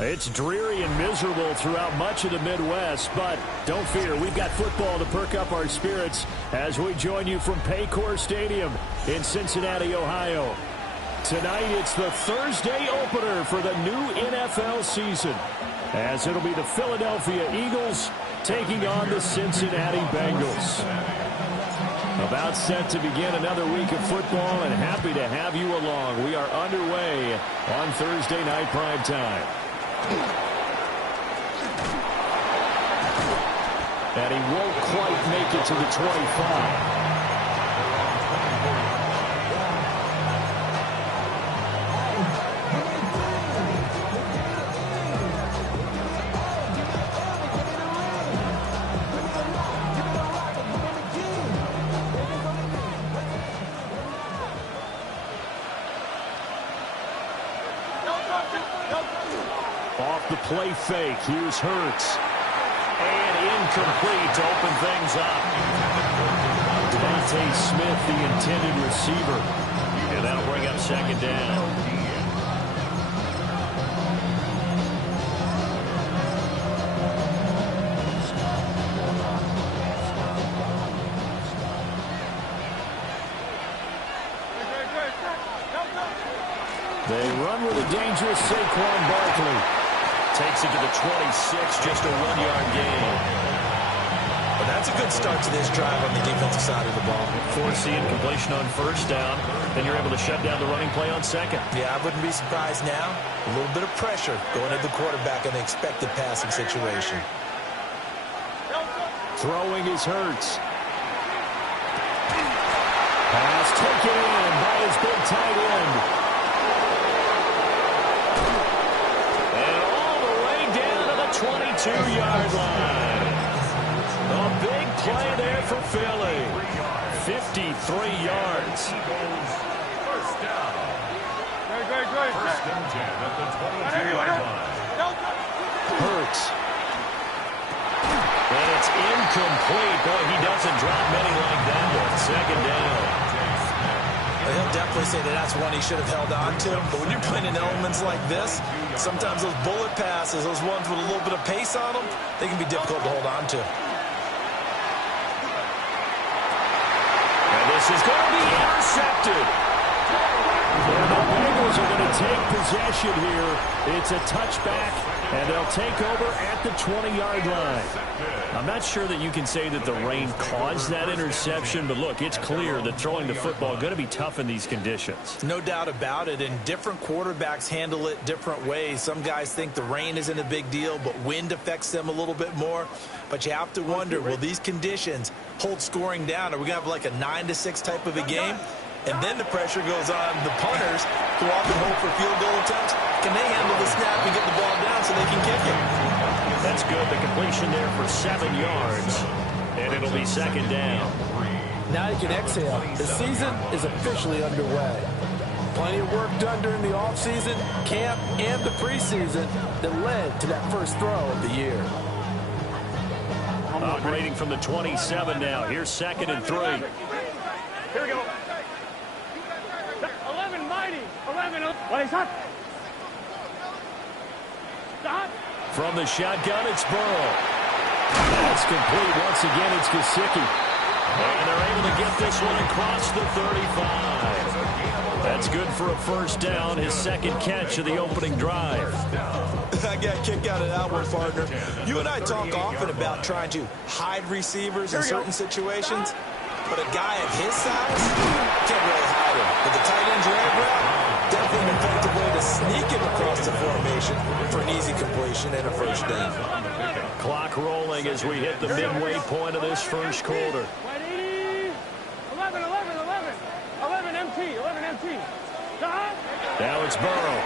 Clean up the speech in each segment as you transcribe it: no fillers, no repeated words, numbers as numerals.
It's dreary and miserable throughout much of the Midwest, but don't fear, we've got football to perk up our spirits as we join you from Paycor Stadium in Cincinnati, Ohio. Tonight, it's the Thursday opener for the new NFL season, as it'll be the Philadelphia Eagles taking on the Cincinnati Bengals. About set to begin another week of football, and happy to have you along. We are underway on Thursday night prime time. And he won't quite make it to the 25. Off the play fake, here's Hurts. And incomplete to open things up. Devontae Smith, the intended receiver. And that'll bring up second down. They run with a dangerous Saquon Barkley. Takes it to the 26, just a 1-yard gain. Well, that's a good start to this drive on the defensive side of the ball. Forcing completion on first down, then you're able to shut down the running play on second. Yeah, I wouldn't be surprised now. A little bit of pressure going at the quarterback in the expected passing situation. Throwing is Hurts. Pass taken in by his big tight end. And all the way down to the 22-yard line. A big play there for Philly. 53 yards. First down. First and 10 at the 22-yard line. Hurts. And it's incomplete. Boy, he doesn't drop many like that one. Second down. He'll definitely say that that's one he should have held on to. But when you're playing in elements like this, sometimes those bullet passes, those ones with a little bit of pace on them, they can be difficult to hold on to. And this is going to be intercepted. And the Bengals are going to take possession here. It's a touchback, and they'll take over at the 20-yard line. I'm not sure that you can say that the rain caused that interception, but look, it's clear that throwing the football is going to be tough in these conditions. No doubt about it, and different quarterbacks handle it different ways. Some guys think the rain isn't a big deal, but wind affects them a little bit more. But you have to wonder, will these conditions hold scoring down? Are we going to have like a 9-6 type of a game? And then the pressure goes on the punters who often hope for field goal attempts. Can they handle the snap and get the ball down so they can kick it? That's good. The completion there for 7 yards. And it'll be second down. Now you can exhale. The season is officially underway. Plenty of work done during the offseason, camp, and the preseason that led to that first throw of the year. Operating from the 27 now. Here's 2nd and 3. Here we go. 11 mighty. 11. What is that? Stop. From the shotgun, it's Burrow. That's complete. Once again, it's Gesicki. And they're able to get this one across the 35. That's good for a first down, his 2nd catch of the opening drive. I got a kick out of that one, partner. You and I talk often about trying to hide receivers in certain situations, but a guy of his size can't really hide him. But the tight end drag route, definitely an effective way to sneak him across the formation for an easy completion and a first down. Clock rolling as we hit the midway point of this first quarter. 11 MT. 11 MT. Stop. Now it's Burrow.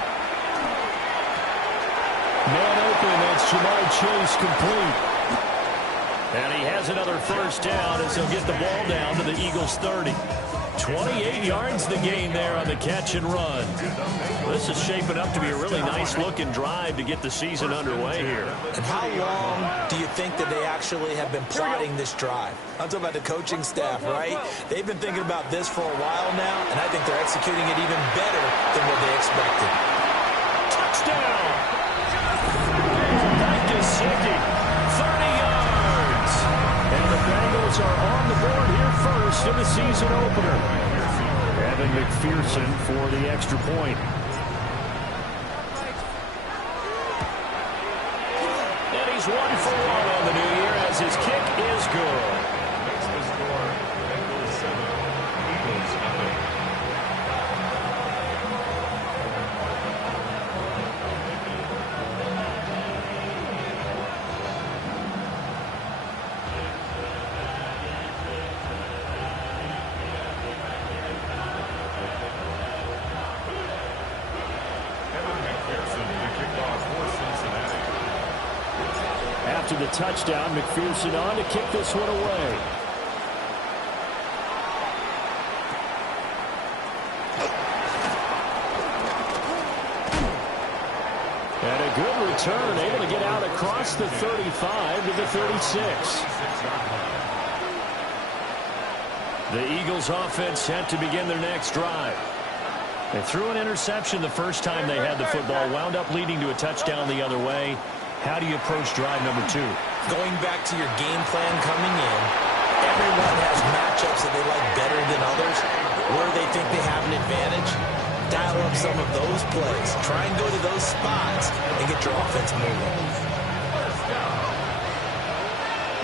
Man open, that's Jamar Chase complete. And he has another first down as he'll get the ball down to the Eagles' 30. 28 yards the gain there on the catch and run. This is shaping up to be a really nice-looking drive to get the season underway here. And how long do you think that they actually have been plotting this drive? I'm talking about the coaching staff, right? They've been thinking about this for a while now, and I think they're executing it even better than what they expected. Touchdown! Gesicki, 30 yards. And the Bengals are on the board here first in the season opener. Evan McPherson for the extra point. And he's 1 for 1 on the new year as his kick is good. Makes the score Bengals 7, Eagles 0. After the touchdown, McPherson on to kick this one away. And a good return, able to get out across the 35 to the 36. The Eagles offense set to begin their next drive. They threw an interception the first time they had the football, wound up leading to a touchdown the other way. How do you approach drive number 2? Going back to your game plan coming in, everyone has matchups that they like better than others, where they think they have an advantage. Dial up some of those plays. Try and go to those spots and get your offense moving. First down.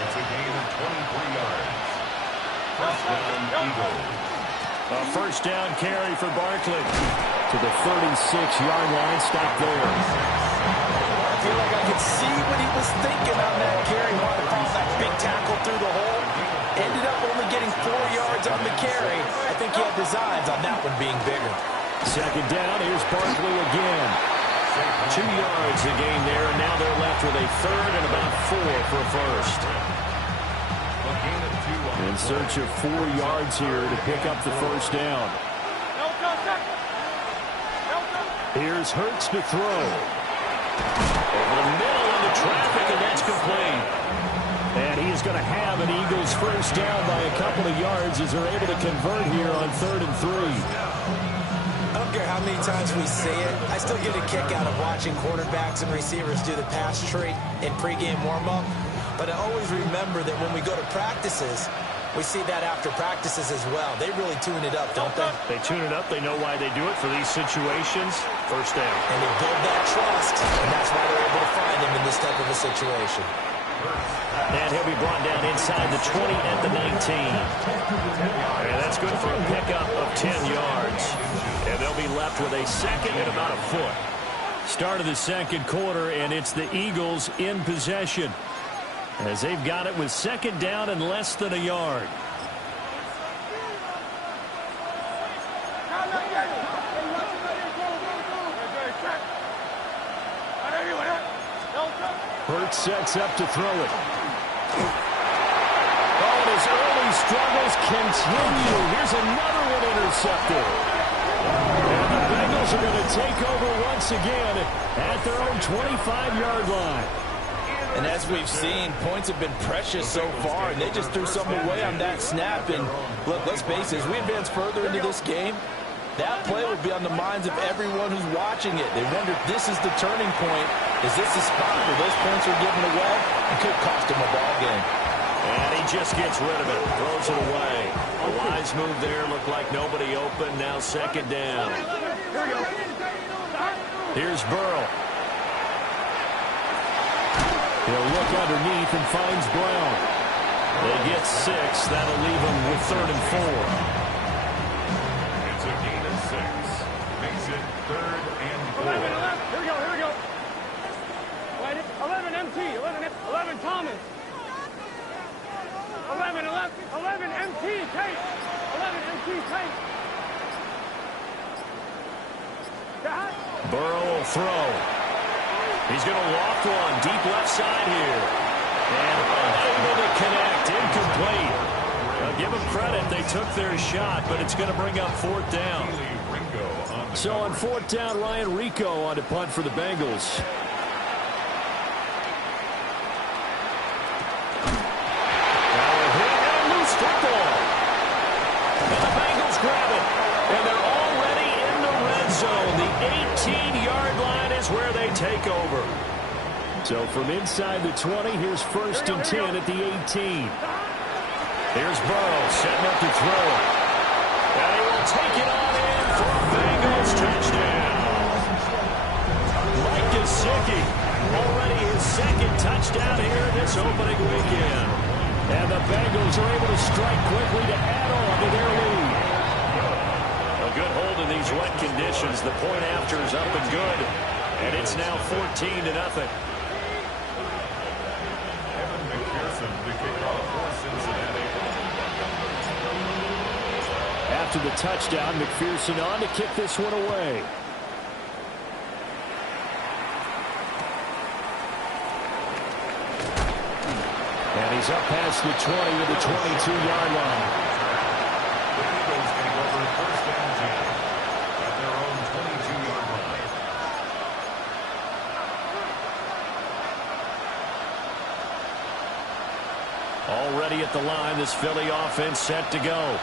It's a gain of 23 yards. First down, Eagles. A first down carry for Barkley to the 36-yard line. Stop there. I feel like I could see what he was thinking on that carry. Wanted to call that big tackle through the hole. Ended up only getting 4 yards on the carry. I think he had designs on that one being bigger. Second down, here's Barkley again. 2 yards a gain there, and now they're left with a third and about 4 for a first. In search of 4 yards here to pick up the first down. Here's Hurts to throw. Over the middle into traffic, and that's complete. And he is going to have an Eagles first down by a couple of yards as they're able to convert here on 3rd and 3. I don't care how many times we say it, I still get a kick out of watching quarterbacks and receivers do the pass tree in pregame warm-up. But I always remember that when we go to practices, we see that after practices as well. They really tune it up, don't they? They tune it up. They know why they do it for these situations. First down. And they build that trust, and that's why they're able to find him in this type of a situation. And he'll be brought down inside the 20 at the 19. And that's good for a pickup of 10 yards. And they'll be left with a second and about a foot. Start of the second quarter, and it's the Eagles in possession, as they've got it with second down and less than a yard. Hurts sets up to throw it. Oh, and his early struggles continue. Here's another one intercepted. And the Bengals are going to take over once again at their own 25-yard line. And as we've seen, points have been precious so far, and they just threw some away on that snap. And look, let's face it, as we advance further into this game, that play will be on the minds of everyone who's watching it. They wonder if this is the turning point. Is this the spot where those points are given away? It could cost them a ball game. And he just gets rid of it, throws it away. A wise move there, looked like nobody open. Now second down. Here's Burrow. He'll look underneath and finds Brown. They get 6. That'll leave them with 3rd and 4. It's a gain of 6. Makes it 3rd and 4. 11. Here we go. 11 MT. 11 Thomas. 11 MT. Tate. 11 MT. Tate. Burrow will throw. He's going to loft one deep left side here. And unable to connect. Incomplete. Now give them credit. They took their shot, but it's going to bring up 4th down. So on 4th down, Ryan Rico on to punt for the Bengals. Now a hit and a loose football. And the Bengals grab it. And they're already in the red zone. The 18-yard line is where they take over. So from inside the 20, here's 1st and 10 at the 18. Here's Burrow setting up to throw it. And he will take it on in for a Bengals touchdown. Mike Gesicki, already his 2nd touchdown here this opening weekend. And the Bengals are able to strike quickly to add on to their lead. A good hold in these wet conditions. The point after is up and good. And it's now 14-0. After the touchdown, McPherson on to kick this one away. And he's up past the 20 to the 22-yard line. The Eagles take over 1st and 10 at their own 22-yard line. Already at the line, this Philly offense set to go.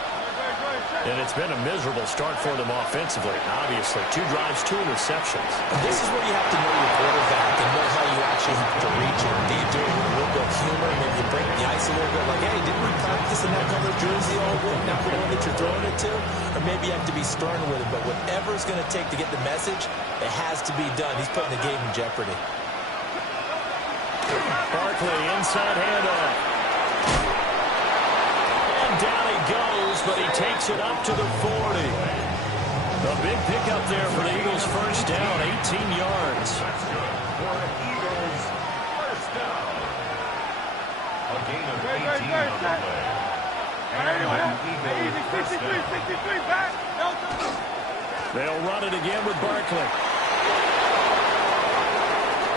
And it's been a miserable start for them offensively, obviously. 2 drives, 2 interceptions. This is where you have to know your quarterback and know how you actually have to reach him. Do you do it with a little bit of humor? Maybe you break the ice a little bit, like, hey, didn't we practice in that color jersey all week, not the one that you're throwing it to? Or maybe you have to be stern with it. But whatever it's going to take to get the message, it has to be done. He's putting the game in jeopardy. Barkley, inside handoff. Down he goes, but he takes it up to the 40. A big pickup there for the Eagles' first down, 18 yards. That's good for the Eagles' first down. A gain of 18 on the play. And the Eagles' first down. They'll run it again with Barkley.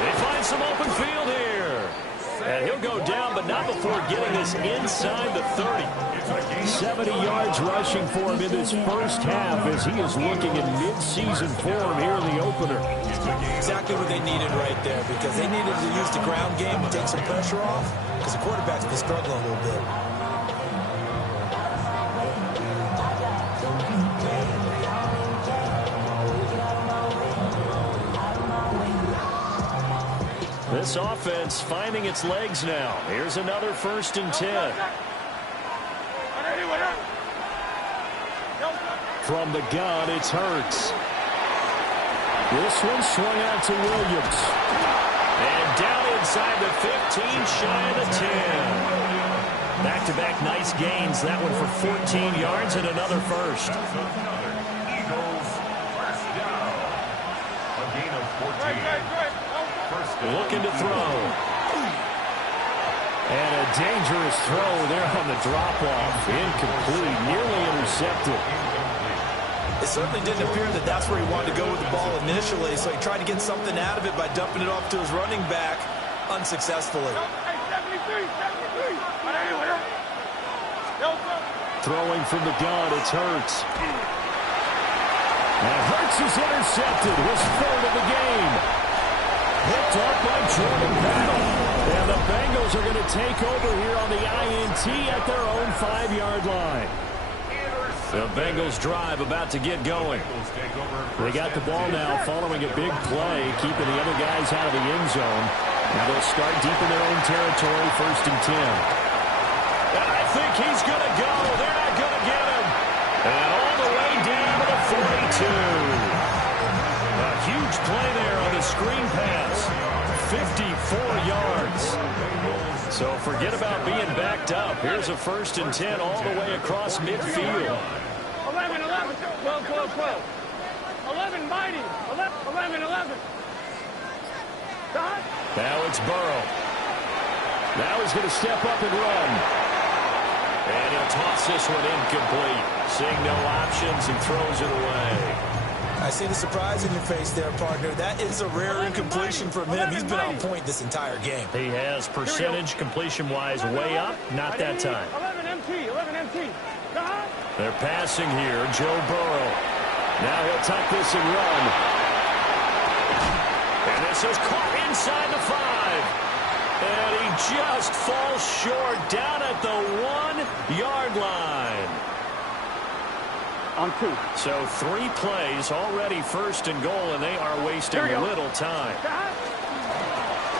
They find some open field here. And he'll go down, but not before getting this inside the 30. 70 yards rushing for him in this first half as he is looking in mid-season form here in the opener. Exactly what they needed right there, because they needed to use the ground game to take some pressure off, because the quarterback's been struggling a little bit. This offense finding its legs now. Here's another 1st and 10. From the gun, it's Hurts. This one swung out to Williams. And down inside the 15, shy of the 10. Back-to-back nice gains. That one for 14 yards and another first. Eagles first down. A gain of 14. Looking to throw. And a dangerous throw there on the drop-off. Incomplete, nearly intercepted. It certainly didn't appear that that's where he wanted to go with the ball initially, so he tried to get something out of it by dumping it off to his running back unsuccessfully. Throwing from the gun, it's Hurts. And Hurts is intercepted, his 3rd of the game. Picked up by Jordan Battle. And the Bengals are going to take over here on the INT at their own 5-yard line. The Bengals drive about to get going. They got the ball now following a big play, keeping the other guys out of the end zone. Now they'll start deep in their own territory, 1st and 10. And I think he's going to go. They're not going to get him. And all the way down to the 42. A huge play there on the screen pass. 54 yards. So forget about being backed up. Here's a 1st and 10 all the way across midfield. 11, 11, 12, 12, 12. 11, mighty. 11, 11. God. Now it's Burrow. Now he's going to step up and run. And he'll toss this one incomplete. Seeing no options, he throws it away. I see the surprise in your face there, partner. That is a rare incompletion from him. He's been on point this entire game. He has percentage completion-wise way up. Not that time. 11 MT, 11 MT. God. They're passing here. Joe Burrow. Now he'll tuck this and run. And this is caught inside the 5. And he just falls short down at the 1-yard line. On 2. So 3 plays, already 1st and goal, and they are wasting little time.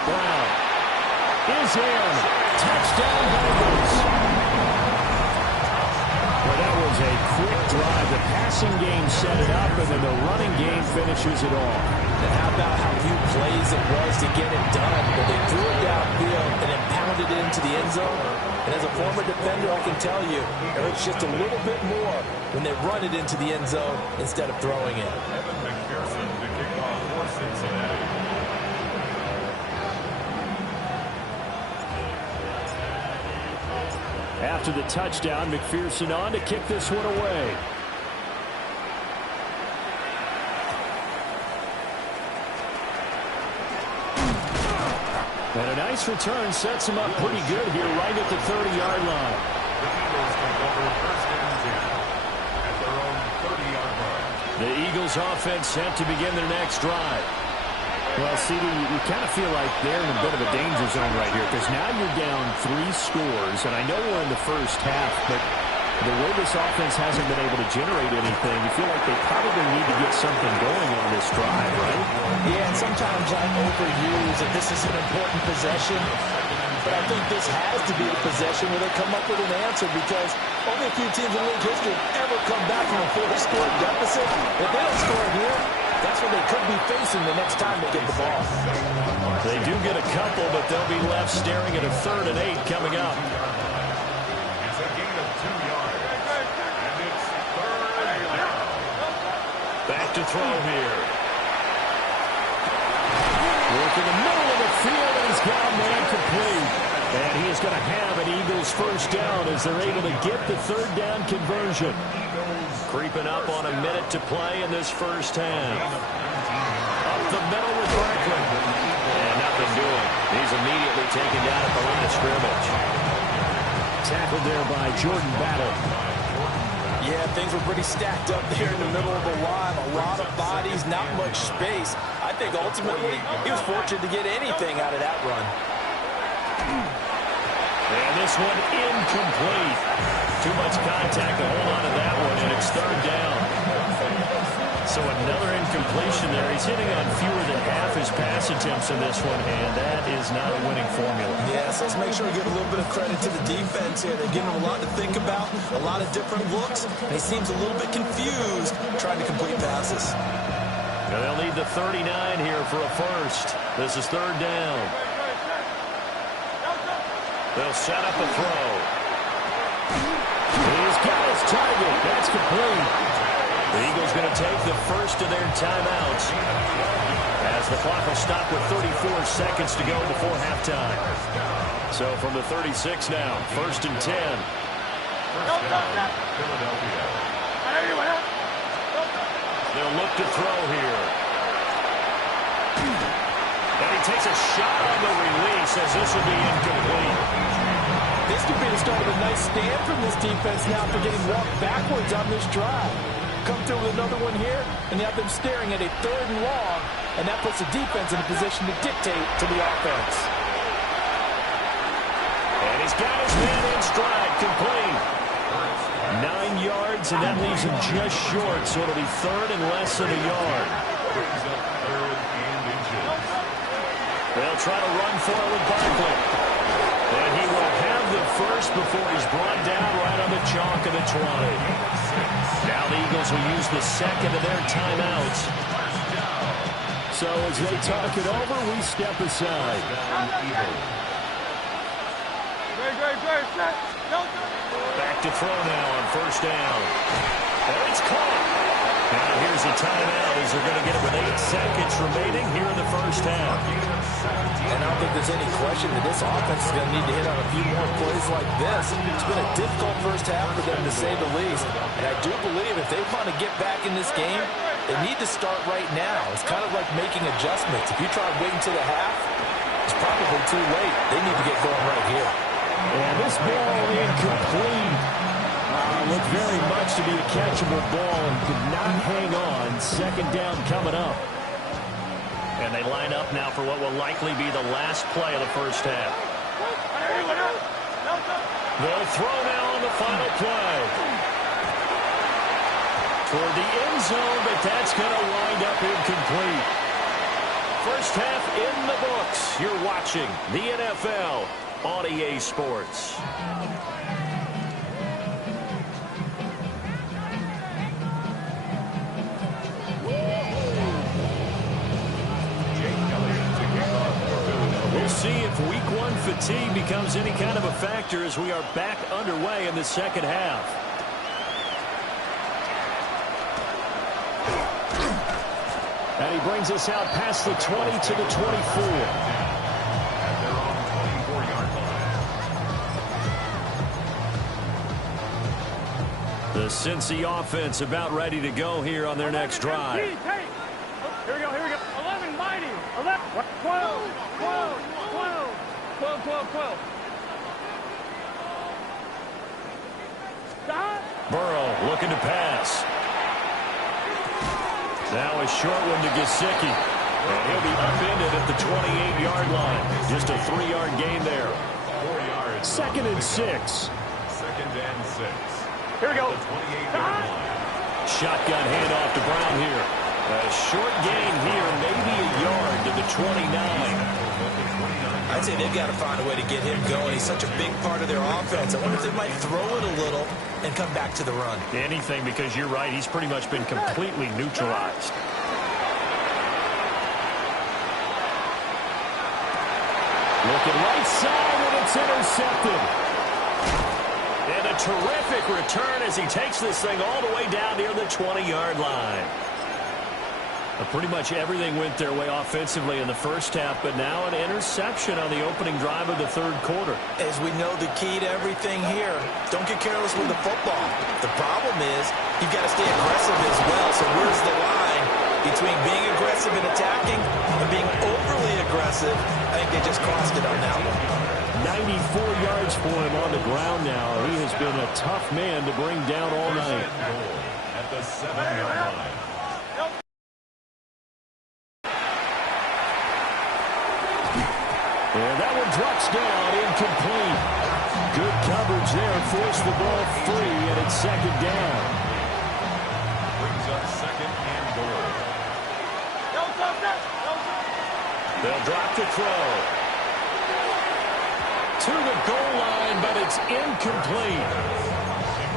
Brown is in. Touchdown, Bengals. Well, that was a quick drive. The passing game set it up, and then the running game finishes it all. And how about how few plays it was to get it done? But they threw it downfield and then pounded it into the end zone. And as a former defender, I can tell you, it hurts just a little bit more when they run it into the end zone instead of throwing it. Evan McPherson to kick off for Cincinnati. After the touchdown, McPherson on to kick this one away. And a nice return sets him up pretty good here right at the 30-yard line. The Eagles take over 1st and 10 at their own 30-yard line. The Eagles offense set to begin their next drive. Well, CD, you kind of feel like they're in a bit of a danger zone right here because now you're down 3 scores, and I know we're in the first half, but the way this offense hasn't been able to generate anything, you feel like they probably need to get something going on this drive, right? Yeah, and sometimes I overuse that this is an important possession, but I think this has to be the possession where they come up with an answer because only a few teams in league history ever come back from a 4-score deficit. If they don't score here, that's what they could be facing the next time they get the ball. They do get a couple, but they'll be left staring at a 3rd and 8 coming up. It's a gain of 2 yards. And it's 3rd down. Back to throw here. Work in the middle of the field, and he's got a man complete. And he is going to have an Eagles 1st down as they're able to get the 3rd down conversion. Creeping up on a minute to play in this first half. Up the middle with Franklin. And nothing doing. He's immediately taken down at the line of scrimmage. Tackled there by Jordan Battle. Yeah, things were pretty stacked up there in the middle of the line. A lot of bodies, not much space. I think ultimately he was fortunate to get anything out of that run. And this one incomplete. Too much contact to hold on to that one, and it's third down. So another incompletion there. He's hitting on fewer than half his pass attempts in this one, and that is not a winning formula. Yes, let's make sure we give a little bit of credit to the defense here. They're giving him a lot to think about, a lot of different looks, and he seems a little bit confused trying to complete passes. Now they'll need the 39 here for a first. This is third down. They'll set up a throw. He's got his target. That's complete. The Eagles going to take the first of their timeouts as the clock will stop with 34 seconds to go before halftime. So from the 36 now, first and 10. They'll look to throw here. And he takes a shot on the release as this will be incomplete. This could be the start of a nice stand from this defense now for getting walked backwards on this drive. Come through with another one here, and you have them staring at a third and long, and that puts the defense in a position to dictate to the offense. And he's got his man in stride, complete. 9 yards, and that leaves him just short, so it'll be third and less than a yard. They'll try to run for it with Barkley. And he will have the first before he's brought down right on the chalk of the 20. Now the Eagles will use the second of their timeouts. So as they talk it over, we step aside. Back to throw now on first down. And it's caught. Now here's a timeout as they're going to get it with 8 seconds remaining here in the first half. And I don't think there's any question that this offense is going to need to hit on a few more plays like this. It's been a difficult first half for them, to say the least. And I do believe if they want to get back in this game, they need to start right now. It's kind of like making adjustments. If you try waiting to the half, it's probably too late. They need to get going right here. And this ball incomplete. Looked very much to be a catchable ball and could not hang on. Second down coming up. And they line up now for what will likely be the last play of the first half. They'll throw now on the final play. Toward the end zone, but that's going to wind up incomplete. First half in the books. You're watching the NFL on EA Sports. We'll see if week one fatigue becomes any kind of a factor as we are back underway in the second half. And he brings us out past the 20 to the 24. The Cincy offense about ready to go here on their next drive. Here we go, here we go. 11 mighty. 11, 12, 12, 12, 12, 12, 12. Stop. Burrow looking to pass. Now a short one to Gesicki. And he'll be upended at the 28-yard line. Just a 3-yard gain there. 4 yards. Second and 6. Second and 6. Here we go. The 28-yard line. Shotgun handoff to Brown here. A short gain here, maybe a yard to the 29. I'd say they've got to find a way to get him going. He's such a big part of their offense. I wonder if they might throw it a little and come back to the run. Anything, because you're right. He's pretty much been completely neutralized. Looking right side, and it's intercepted. And a terrific return as he takes this thing all the way down near the 20-yard line. Pretty much everything went their way offensively in the first half, but now an interception on the opening drive of the third quarter. As we know, the key to everything here, don't get careless with the football. The problem is you've got to stay aggressive as well. So where's the line between being aggressive and attacking and being overly aggressive? I think they just crossed it on that one. 94 yards for him on the ground now. He has been a tough man to bring down all night. At the 7-yard line. And that one drops down, incomplete. Good coverage there, forced the ball free, and it's second down. Brings up 2nd and goal. They'll drop the throw. To the goal line, but it's incomplete.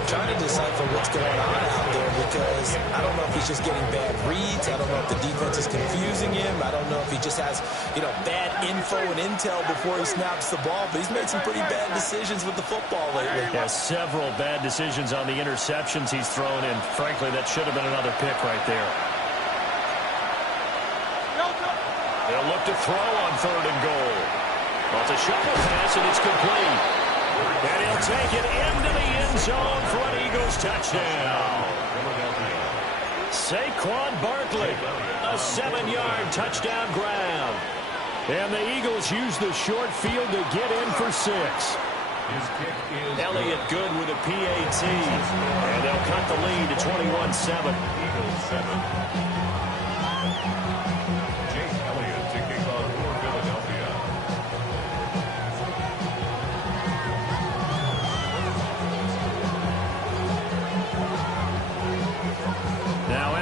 Trying to decipher what's going on out there because I don't know if he's just getting bad reads. I don't know if the defense is confusing him. I don't know if he just has, bad info and intel before he snaps the ball. But he's made some pretty bad decisions with the football lately. Yeah, several bad decisions on the interceptions he's thrown in. Frankly, that should have been another pick right there. They'll look to throw on 3rd and goal. Well, it's a shuffle pass, and it's complete. And he'll take it into the end zone for an Eagles touchdown. Saquon Barkley, a 7-yard touchdown grab. And the Eagles use the short field to get in for 6. Elliott good with a PAT. And they'll cut the lead to 21-7. Eagles 7.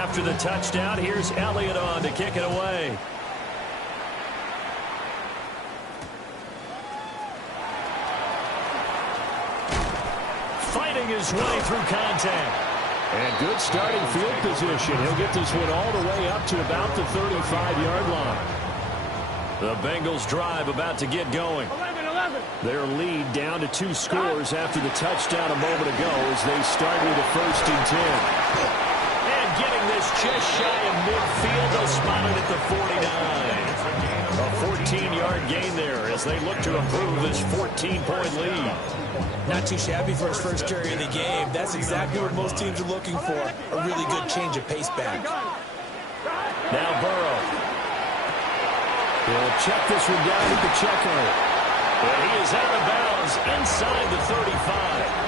After the touchdown, here's Elliott on to kick it away. Fighting his way through contact. And good starting field position. He'll get this one all the way up to about the 35-yard line. The Bengals drive about to get going. 11-11. Their lead down to 2 scores after the touchdown a moment ago as they start with a 1st and 10. Getting this just shy of midfield. They'll spot it at the 49. A 14-yard gain there as they look to improve this 14-point lead. Not too shabby for his first carry of the game. That's exactly what most teams are looking for. A really good change of pace back. Now Burrow. He'll check this one down at the checker. And he is out of bounds inside the 35.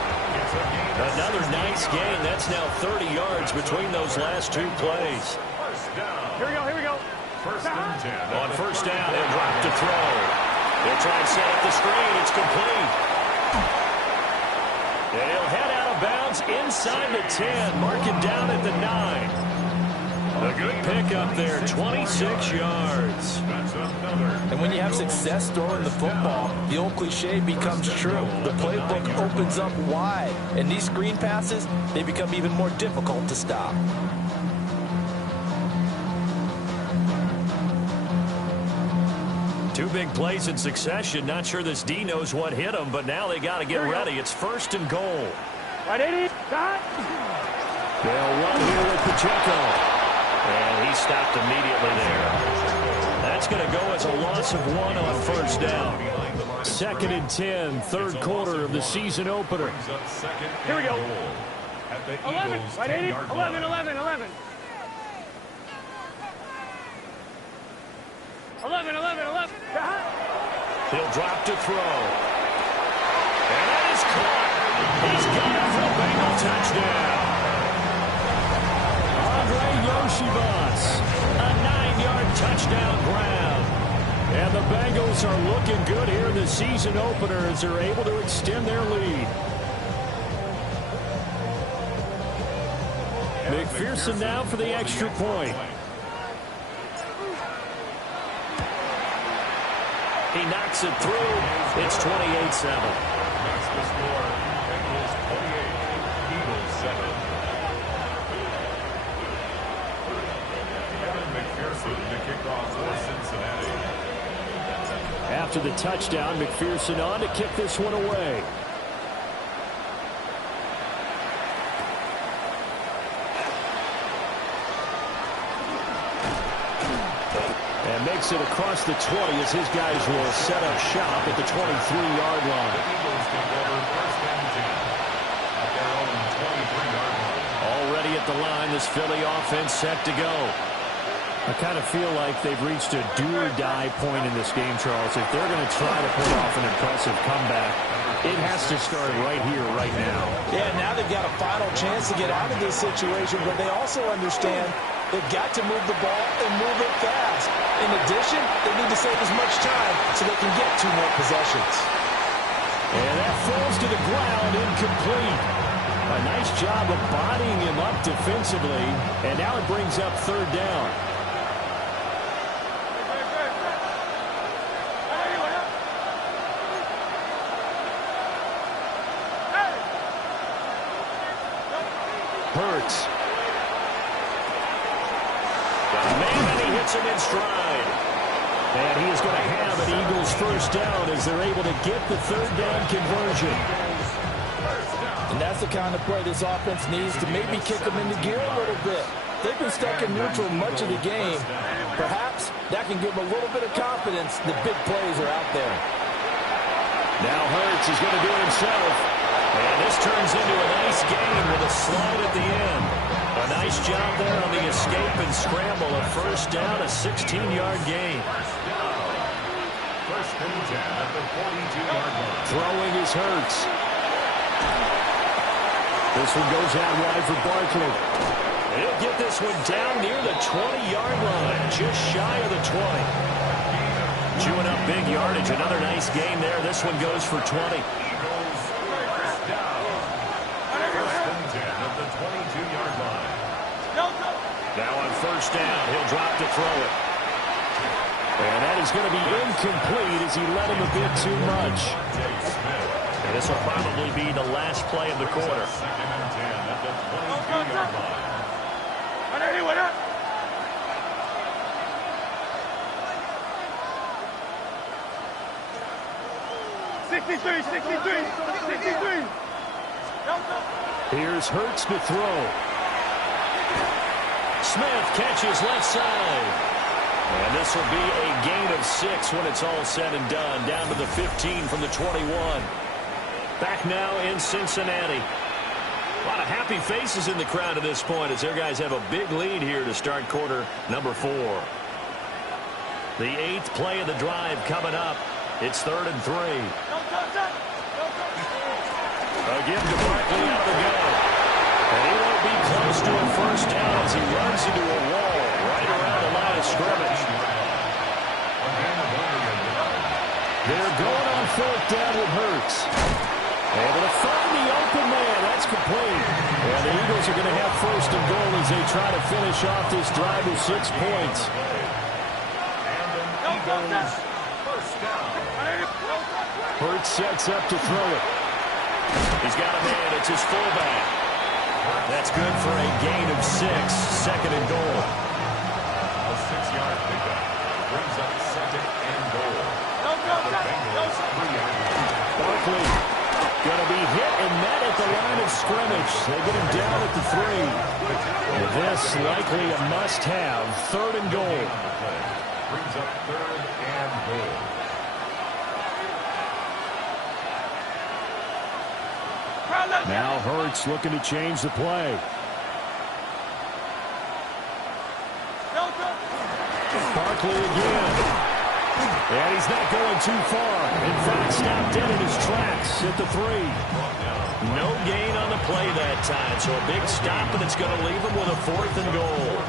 Another nice gain. That's now 30 yards between those last 2 plays. Here we go. 1st and 10. On 1st down, he'll drop to throw. He'll try and set up the screen. It's complete. And he'll head out of bounds inside the 10. Mark it down at the 9. A good pickup there, 26 yards. And when you have success throwing the football, the old cliche becomes true. The playbook opens up wide. And these screen passes, they become even more difficult to stop. Two big plays in succession. Not sure this D knows what hit him, but now they got to get ready. It's 1st and goal. Right, 80. They'll run here with Pacheco. And he stopped immediately there. That's going to go as a loss of 1 on 1st down. 2nd and 10, 3rd quarter of the season opener. Here we go. 11, right, 80. 11. 11. He'll drop to throw. And that is caught. He's got it for a Bengal touchdown. Yoshibas, a 9-yard touchdown grab. And the Bengals are looking good here in the season opener as they're able to extend their lead. McPherson now for the extra point. He knocks it through. It's 28-7. That's the score. Bengals 28, Eagles 7. McPherson to kick off for Cincinnati. After the touchdown, McPherson on to kick this one away. And makes it across the 20 as his guys will set up shop at the 23-yard line. The Eagles take over 1st and 10 at their own 23-yard line. Already at the line, this Philly offense set to go. I kind of feel like they've reached a do-or-die point in this game, Charles. If they're going to try to pull off an impressive comeback, it has to start right here, right now. Yeah, now they've got a final chance to get out of this situation, but they also understand they've got to move the ball and move it fast. In addition, they need to save as much time so they can get 2 more possessions. And that falls to the ground, incomplete. A nice job of bodying him up defensively, and now it brings up 3rd down. Hurts. Got a man, and he hits him in stride. And he is going to have an Eagles 1st down as they're able to get the 3rd down conversion. And that's the kind of play this offense needs to maybe kick them into gear a little bit. They've been stuck in neutral much of the game. Perhaps that can give them a little bit of confidence that big plays are out there. Now Hurts is going to do it himself. And this turns into a nice gain with a slide at the end. A nice job there on the escape and scramble. A 1st down, a 16-yard gain. 1st and 10 at the 42-yard line. Throwing is Hurts. This one goes out wide for Barkley. He'll get this one down near the 20-yard line, just shy of the 20. Chewing up big yardage. Another nice gain there. This one goes for 20. Eagles 1st down. 1st and 10 at the 22-yard line. Now on 1st down, he'll drop to throw it. And that is going to be incomplete as he led him a bit too much. And this will probably be the last play of the quarter. 2nd and 10 at the 22-yard line. 63. Here's Hurts to throw. Smith catches left side. And this will be a gain of 6 when it's all said and done. Down to the 15 from the 21. Back now in Cincinnati. A lot of happy faces in the crowd at this point as their guys have a big lead here to start quarter number 4. The 8th play of the drive coming up. It's 3rd and 3. Again to Barkley out to go. And he won't be close to a 1st down as he runs into a wall right around the line of scrimmage. They're going on 4th down with Hurts. Able to find the open man. That's complete. And the Eagles are going to have 1st and goal as they try to finish off this drive with 6 points. And an Eagles 1st down. Hurts sets up to throw it. He's got a man. It's his fullback. That's good for a gain of 6. 2nd and goal. A 6-yard pickup brings up 2nd and goal. The Bengals 3-yard line. Barkley going to be hit and met at the line of scrimmage. They get him down at the 3. And this likely a must-have. 3rd and goal. Brings up 3rd and goal. Now Hurts looking to change the play. Barkley again. And he's not going too far. In fact, stopped dead in his tracks at the 3. No gain on the play that time. So a big stop, and it's going to leave him with a 4th and goal.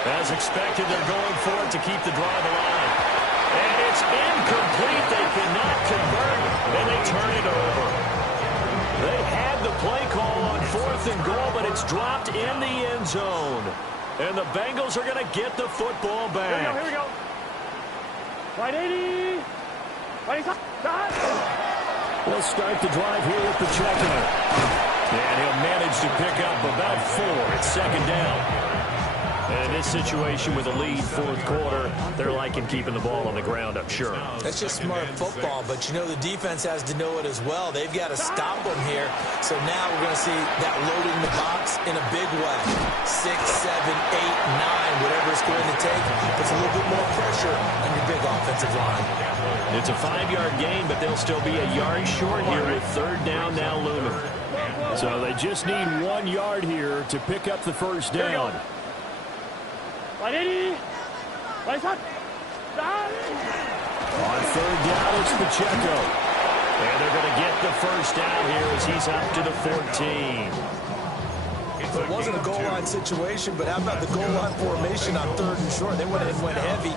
As expected, they're going for it to keep the drive alive. And it's incomplete. They cannot convert, and they turn it over. They had the play call on 4th and goal, but it's dropped in the end zone. And the Bengals are going to get the football back. Here we go. Right 80. Right side. We'll start the drive here with Pacheco. And he'll manage to pick up about 4 at 2nd down. And in this situation with a lead, fourth quarter, they're liking keeping the ball on the ground, I'm sure. That's just smart football, but you know the defense has to know it as well. They've got to stop them here. So now we're going to see that loading the box in a big way. 6, 7, 8, 9, whatever it's going to take. Puts a little bit more pressure on your big offensive line. It's a 5-yard gain, but they'll still be a yard short here with third down now looming. So they just need 1 yard here to pick up the first down. On third down, it's Pacheco. And they're going to get the first down here as he's up to the 14. It wasn't a goal line situation, but how about the goal line formation on third and short? They went and went heavy.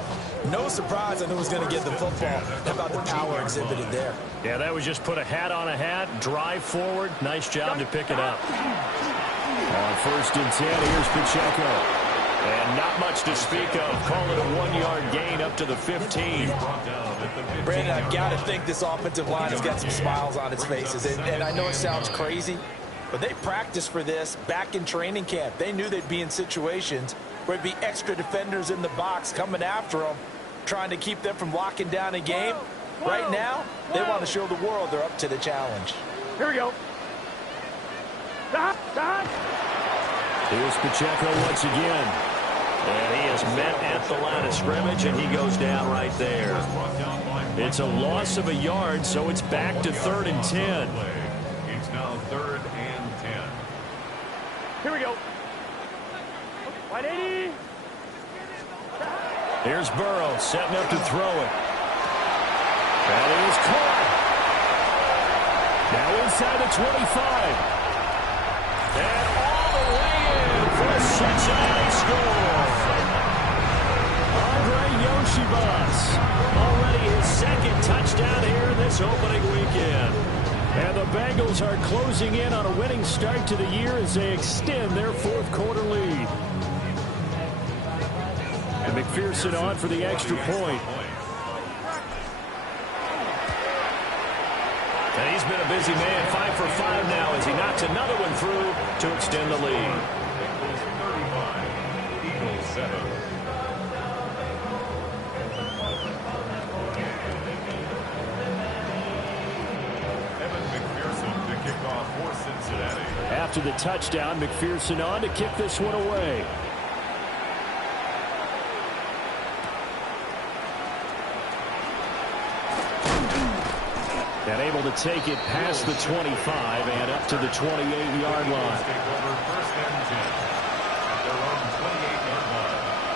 No surprise, I knew he was going to get the football. How about the power exhibited there? Yeah, that was just put a hat on a hat, drive forward. Nice job to pick it up. On first and 10, here's Pacheco. And not much to speak of. Call it a 1-yard gain up to the 15. Brandon, I've got to think this offensive line has got some smiles on its faces. And I know it sounds crazy, but they practiced for this back in training camp. They knew they'd be in situations where there'd be extra defenders in the box coming after them, trying to keep them from locking down a game. Right now, they want to show the world they're up to the challenge. Here we go. Here's Pacheco once again. And he is met at the line of scrimmage, and he goes down right there. It's a loss of a yard, so it's back to 3rd and 10. It's now 3rd and 10. Here we go. 180. Here's Burrow setting up to throw it. That is caught. Now inside the 25. And all the way in for a Cincinnati score. Yoshibas, already his second touchdown here this opening weekend. And the Bengals are closing in on a winning start to the year as they extend their fourth quarter lead. And McPherson on for the extra point. And he's been a busy man, 5 for 5 now as he knocks another one through to extend the lead. Eagles 7. After the touchdown, McPherson on to kick this one away. And able to take it past the 25 and up to the 28-yard line.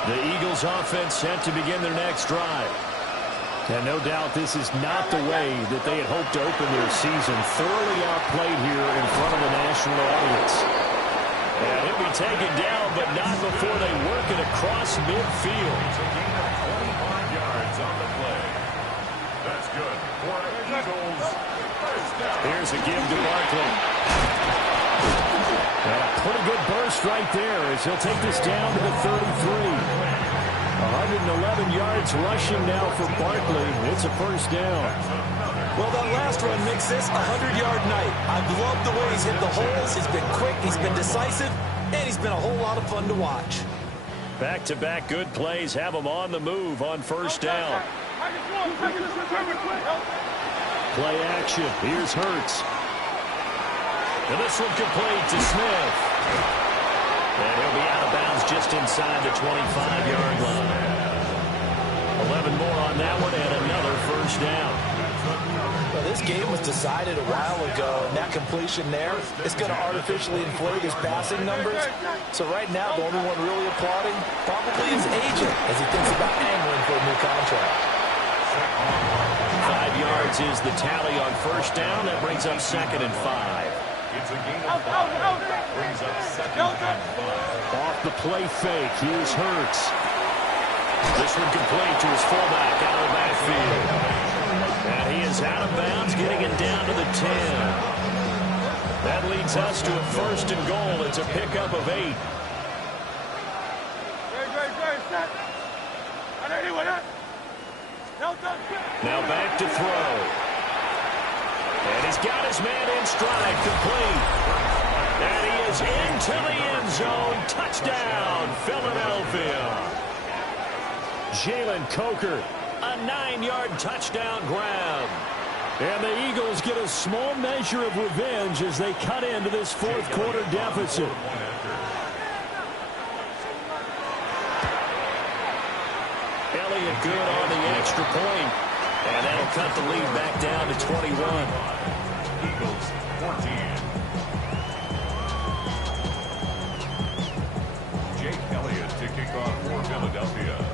The Eagles offense set to begin their next drive. And no doubt this is not the way that they had hoped to open their season. Thoroughly outplayed here in front of the national audience. And he'll be taken down, but not before they work it across midfield. It's a gain of 25 yards on the play. That's good for Eagles. First down. Here's a give to Barkley. And a pretty good burst right there as he'll take this down to the 33. 111 yards rushing now for Barkley. It's a first down. Well, that last run makes this a 100-yard night. I've loved the way he's hit the holes. He's been quick, he's been decisive, and he's been a whole lot of fun to watch. Back-to-back good plays have him on the move on first down. Play action. Here's Hurts. And this one complete to Smith. And he'll be out of bounds just inside the 25-yard line. 11 more on that one and another first down. Well, this game was decided a while ago, and that completion there is going to artificially inflate his passing numbers. So right now, the only one really applauding probably his agent as he thinks about angling for a new contract. 5 yards is the tally on first down. That brings up 2nd and 5. It's a gain of 5. Brings up 2nd and 5. Off the play fake, here's Hurts. This one complete to his fullback out of the backfield. And he is out of bounds, getting it down to the 10. That leads us to a 1st and goal. It's a pickup of 8. Now back to throw. And he's got his man in stride, complete. And he is goes into the end zone. Touchdown, Philadelphia. Jalen Coker, a 9-yard touchdown grab. And the Eagles get a small measure of revenge as they cut into this fourth quarter deficit. Elliott good on the extra point. And that'll cut the lead back down to 21. Eagles 14. Jake Elliott to kick off for Philadelphia.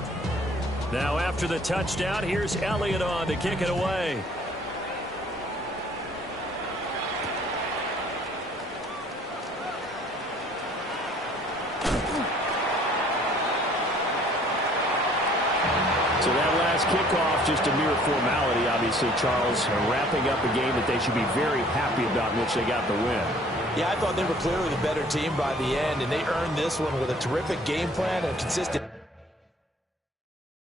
Now after the touchdown, here's Elliott on to kick it away. So that last kickoff, just a mere formality, obviously, Charles, wrapping up a game that they should be very happy about in which they got the win. Yeah, I thought they were clearly the better team by the end, and they earned this one with a terrific game plan and consistent.